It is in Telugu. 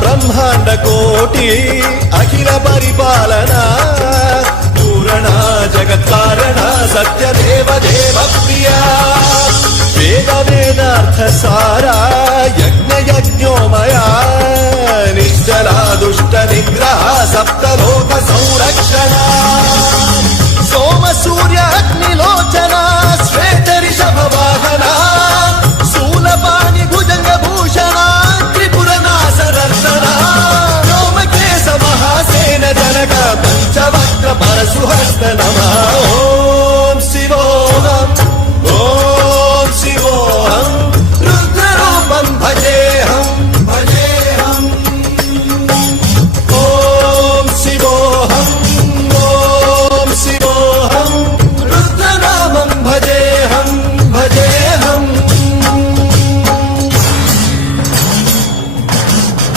బ్రహ్మాండ కోటి అఖిల పరిపాలన పూరణ జగత్కారణ సత్యదేవ దేవ ప్రియా వేద వేదార్థ సారా యజ్ఞ యజ్ఞోమయా